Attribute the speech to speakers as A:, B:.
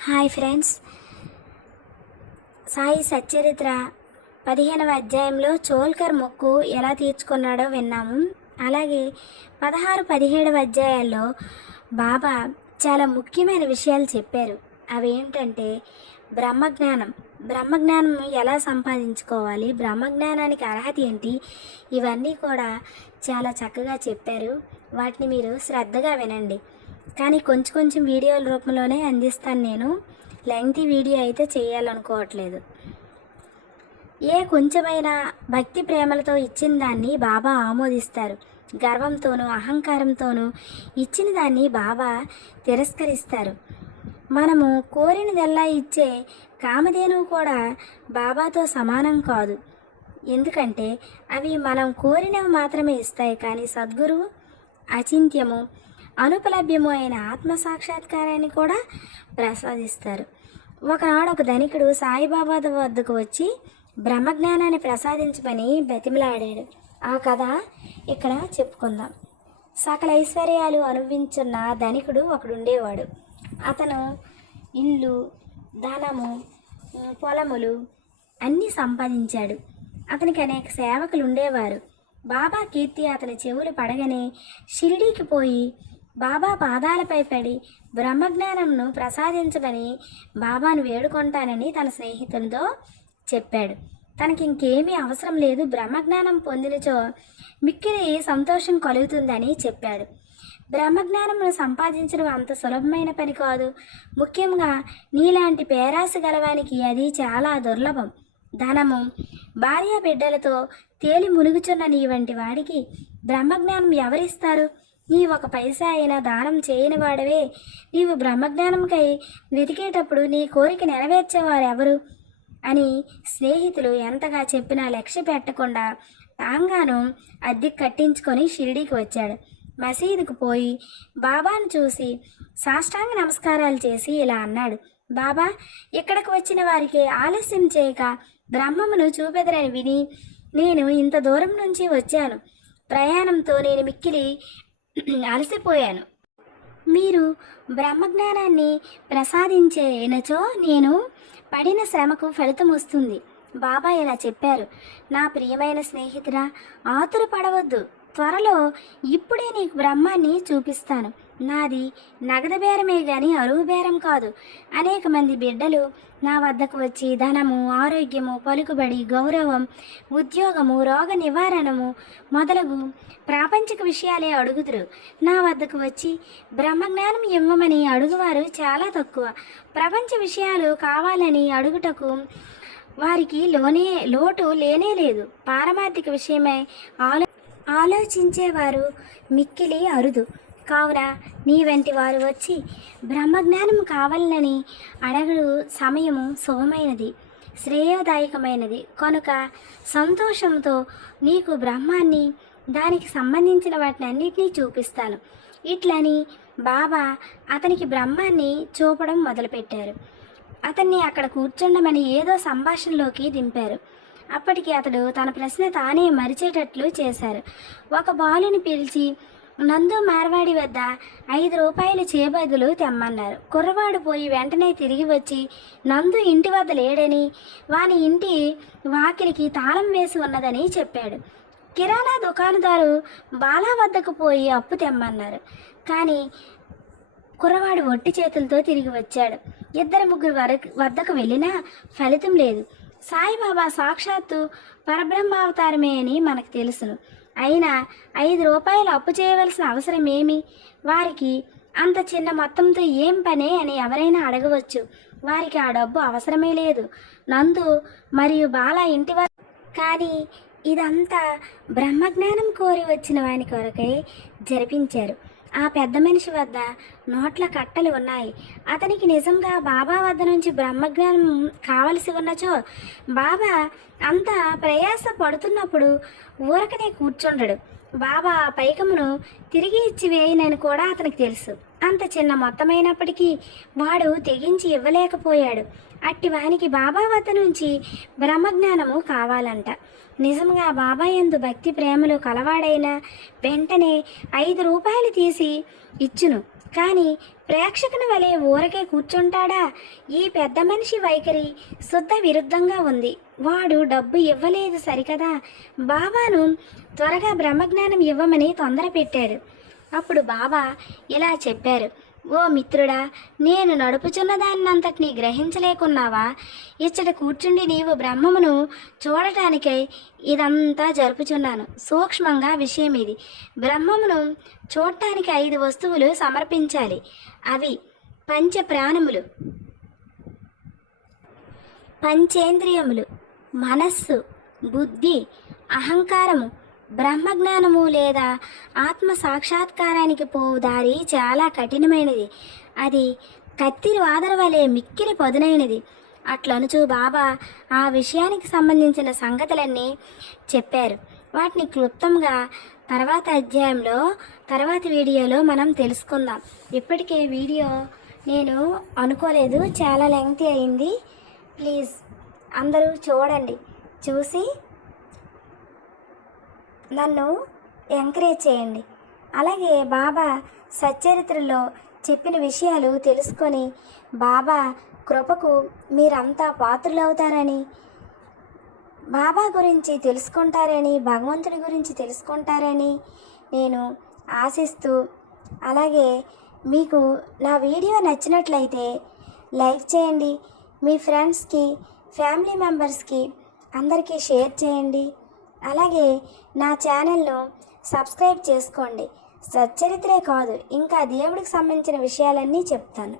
A: Hi friends. Sai Satcharitra పదిహేనవ అధ్యాయంలో చోల్కర్ మొక్కు ఎలా తీర్చుకున్నాడో విన్నాము. అలాగే పదహారు పదిహేడవ అధ్యాయాల్లో బాబా చాలా ముఖ్యమైన విషయాలు చెప్పారు. అవి ఏంటంటే బ్రహ్మజ్ఞానం. బ్రహ్మజ్ఞానం ఎలా సంపాదించుకోవాలి? బ్రహ్మజ్ఞానానికి అర్హత ఏంటి? ఇవన్నీ కూడా చాలా చక్కగా చెప్పారు. వాటిని మీరు శ్రద్ధగా వినండి. కానీ కొంచెం కొంచెం వీడియోల రూపంలోనే అందిస్తాను నేను. లెంగ్తీ వీడియో అయితే చేయాలనుకోవట్లేదు. ఏ కొంచెమైనా భక్తి ప్రేమలతో ఇచ్చిన దాన్ని బాబా ఆమోదిస్తారు. గర్వంతోనూ అహంకారంతోనూ ఇచ్చిన దాన్ని బాబా తిరస్కరిస్తారు. మనము కోరినదెల్లా ఇచ్చే కామధేనువు కూడా బాబాతో సమానం కాదు. ఎందుకంటే అవి మనం కోరినవి మాత్రమే ఇస్తాయి కానీ సద్గురువు అచింత్యము అనుపలభ్యము అయిన ఆత్మ సాక్షాత్కారాన్ని కూడా ప్రసాదిస్తారు. ఒకనాడు ఒక ధనికుడు సాయిబాబా వద్దకు వచ్చి బ్రహ్మజ్ఞానాన్ని ప్రసాదించమని బతిమలాడాడు. ఆ కథ ఇక్కడ చెప్పుకుందాం. సకల ఐశ్వర్యాలు అనుభవించున్న ధనికుడు ఒకడుండేవాడు. అతను ఇల్లు ధనము పొలములు అన్నీ సంపాదించాడు. అతనికి అనేక సేవకులు ఉండేవారు బాబా కీర్తి అతని చెవులు పడగనే షిరిడీకి పోయి బాబా పాదాలపై పడి బ్రహ్మజ్ఞానంను ప్రసాదించమని బాబాను వేడుకుంటానని తన స్నేహితులతో చెప్పాడు. తనకి ఇంకేమీ అవసరం లేదు బ్రహ్మజ్ఞానం పొందినచో మిక్కిలి సంతోషం కలుగుతుందని చెప్పాడు. బ్రహ్మజ్ఞానమును సంపాదించడం అంత సులభమైన పని కాదు. ముఖ్యంగా నీలాంటి పేరాస గలవానికి అది చాలా దుర్లభం. ధనము భార్య బిడ్డలతో తేలి మునుగుచున్న నీ వంటి వాడికి బ్రహ్మజ్ఞానం ఎవరిస్తారు? నీ ఒక పైసా అయినా దానం చేయని వాడవే. నీవు బ్రహ్మజ్ఞానంకై వెతికేటప్పుడు నీ కోరిక నెరవేర్చేవారు ఎవరు అని స్నేహితులు ఎంతగా చెప్పినా లక్ష్య పెట్టకుండా తాంగాను అద్దె కట్టించుకొని షిరిడీకి వచ్చాడు. మసీదుకు పోయి బాబాను చూసి సాష్టాంగ నమస్కారాలు చేసి ఇలా అన్నాడు. బాబా ఇక్కడికి వచ్చిన వారికి ఆలస్యం చేయక బ్రహ్మమును చూపెదరని విని నేను ఇంత దూరం నుంచి వచ్చాను. ప్రయాణంతో నేను మిక్కిలి అలసిపోయాను. మీరు బ్రహ్మజ్ఞానాన్ని ప్రసాదించేనచో నేను పడిన శ్రమకు ఫలితం వస్తుంది. బాబా ఇలా చెప్పారు. నా ప్రియమైన స్నేహితురా ఆతురు పడవద్దు త్వరలో ఇప్పుడే నీకు బ్రహ్మాన్ని చూపిస్తాను. నాది నగదు బేరమే గాని అరువు బేరం కాదు. అనేక మంది బిడ్డలు నా వద్దకు వచ్చి ధనము ఆరోగ్యము పలుకుబడి గౌరవం ఉద్యోగము రోగ నివారణము మొదలగు ప్రాపంచిక విషయాలే అడుగుదురు. నా వద్దకు వచ్చి బ్రహ్మజ్ఞానం ఇవ్వమని అడుగువారు చాలా తక్కువ. ప్రపంచ విషయాలు కావాలని అడుగుటకు వారికి లోనే లోటు లేనే లేదు. పారమార్థిక విషయమై ఆలో ఆలోచించేవారు మిక్కిలి అరుదు. కావున నీ వంటి వారు వచ్చి బ్రహ్మజ్ఞానం కావాలని అడగడు సమయము శుభమైనది శ్రేయోదాయకమైనది. కనుక సంతోషంతో నీకు బ్రహ్మాన్ని దానికి సంబంధించిన వాటిని అన్నిటినీ చూపిస్తాను. ఇట్లని బాబా అతనికి బ్రహ్మాన్ని చూపడం మొదలుపెట్టారు. అతన్ని అక్కడ కూర్చుండమని ఏదో సంభాషణలోకి దింపారు. అప్పటికి అతడు తన ప్రశ్న తానే మరిచేటట్లు చేశారు. ఒక బాలుని పిలిచి నందు మార్వాడి వద్ద ఐదు రూపాయలు చేబదులు తెమ్మన్నారు. కుర్రవాడు పోయి వెంటనే తిరిగి వచ్చి నందు ఇంటి వద్ద లేడని వాని ఇంటి వాకిలికి తాళం వేసి ఉన్నదని చెప్పాడు. కిరాణా దుకాణదారు బాలా వద్దకు పోయి అప్పు తెమ్మన్నారు. కానీ కుర్రవాడు ఒట్టి చేతులతో తిరిగి వచ్చాడు. ఇద్దరు ముగ్గురు వరకు వద్దకు వెళ్ళినా ఫలితం లేదు. సాయిబాబా సాక్షాత్తు పరబ్రహ్మావతారమే అని మనకు తెలుసును. అయినా ఐదు రూపాయలు అప్పు చేయవలసిన అవసరం ఏమి? వారికి అంత చిన్న మొత్తంతో ఏం పనే అని ఎవరైనా అడగవచ్చు. వారికి ఆ డబ్బు అవసరమే లేదు. నందు మరియు బాల ఇంటి వారు కానీ ఇదంతా బ్రహ్మజ్ఞానం కోరి వచ్చిన వాని కొరకై జరిపించారు. ఆ పెద్ద మనిషి వద్ద నోట్ల కట్టలు ఉన్నాయి. అతనికి నిజంగా బాబా వద్ద నుంచి బ్రహ్మజ్ఞానం కావలసి ఉన్నచో బాబా అంత ప్రయాస పడుతున్నప్పుడు ఊరకనే కూర్చుండడు. బాబా ఆ పైకమును తిరిగి ఇచ్చి వేయనని కూడా అతనికి తెలుసు. అంత చిన్న మొత్తమైనప్పటికీ వాడు తెగించి ఇవ్వలేకపోయాడు. అట్టి వానికి బాబా వద్ద నుంచి బ్రహ్మజ్ఞానము కావాలంట. నిజంగా బాబా ఎందు భక్తి ప్రేమలు కలవాడైనా వెంటనే ఐదు రూపాయలు తీసి ఇచ్చును. కానీ ప్రేక్షకుని వలె ఊరకే కూర్చుంటాడా? ఈ పెద్ద మనిషి వైఖరి శుద్ధ విరుద్ధంగా ఉంది. వాడు డబ్బు ఇవ్వలేదు సరికదా? బాబాను త్వరగా బ్రహ్మజ్ఞానం ఇవ్వమని తొందర పెట్టాడు అప్పుడు బాబా ఇలా చెప్పారు. ఓ మిత్రుడా నేను నడుపుచున్న దాన్నంతటినీ గ్రహించలేకున్నావా? ఇచ్చట కూర్చుండి నీవు బ్రహ్మమును చూడటానికై ఇదంతా జరుపుచున్నాను. సూక్ష్మంగా విషయం ఇది. బ్రహ్మమును చూడటానికి ఐదు వస్తువులు సమర్పించాలి. అవి పంచ ప్రాణములు పంచేంద్రియములు మనస్సు బుద్ధి అహంకారము బ్రహ్మజ్ఞానము లేదా ఆత్మ సాక్షాత్కారానికి పోవు దారి చాలా కఠినమైనది. అది కత్తిరి వాదన వలె మిక్కిలి పదునైనది. అట్లనుచు బాబా ఆ విషయానికి సంబంధించిన సంగతులన్నీ చెప్పారు. వాటిని క్లుప్తంగా తర్వాత అధ్యాయంలో తర్వాత వీడియోలో మనం తెలుసుకుందాం. ఇప్పటికే వీడియో నేను అనుకోలేదు. చాలా లెంగ్తీ అయింది. ప్లీజ్ అందరూ చూడండి. చూసి నన్ను ఎంకరేజ్ చేయండి. అలాగే బాబా సచ్చరిత్రలో చెప్పిన విషయాలు తెలుసుకొని బాబా కృపకు మీరంతా పాత్రులవుతారని బాబా గురించి తెలుసుకుంటారని భగవంతుడి గురించి తెలుసుకుంటారని నేను ఆశిస్తూ అలాగే మీకు నా వీడియో నచ్చినట్లయితే లైక్ చేయండి మీ ఫ్రెండ్స్కి ఫ్యామిలీ మెంబర్స్కి అందరికీ షేర్ చేయండి. అలాగే నా ఛానల్ను సబ్స్క్రైబ్ చేసుకోండి. సచ్చరిత్రే కాదు ఇంకా దేవుడికి సంబంధించిన విషయాలన్నీ చెప్తాను.